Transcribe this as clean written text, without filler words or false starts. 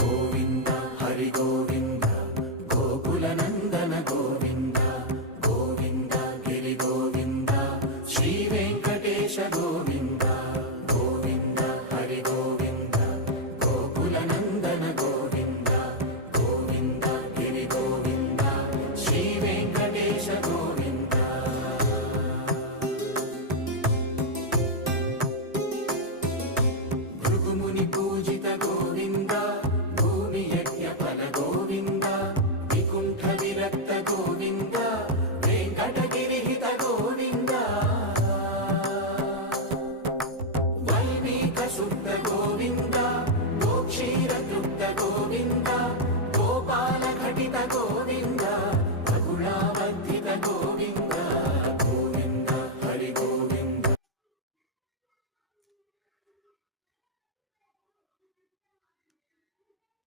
గోవింద హరి గోవింద గోకుల నందన గోవింద గోవింద గిరి గోవింద శ్రీ వెంకటేశ గోవింద గోవింద హరి గోవింద గోకుల నందన గోవింద గోవింద గిరి గోవింద శ్రీ వెంకటేశ గోవింద భృగుముని పూజిత గోవింద భూమి యజ్ఞ ఫల గోవింద వికుంఠ విరక్త గోవింద వెంకటగిరిహిత గోవింద వల్మీక శుద్ధ